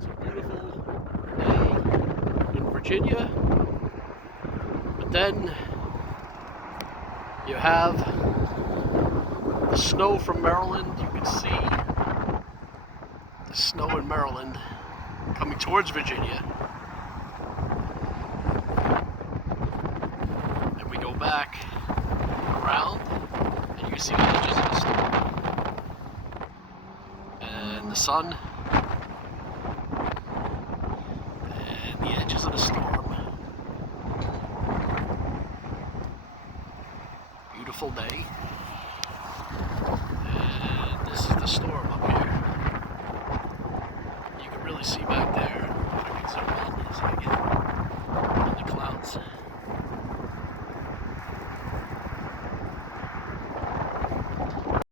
It's a beautiful day in Virginia, but then you have the snow from Maryland. You can see the snow in Maryland coming towards Virginia. And we go back around and you can see the edges of the snow. And the sun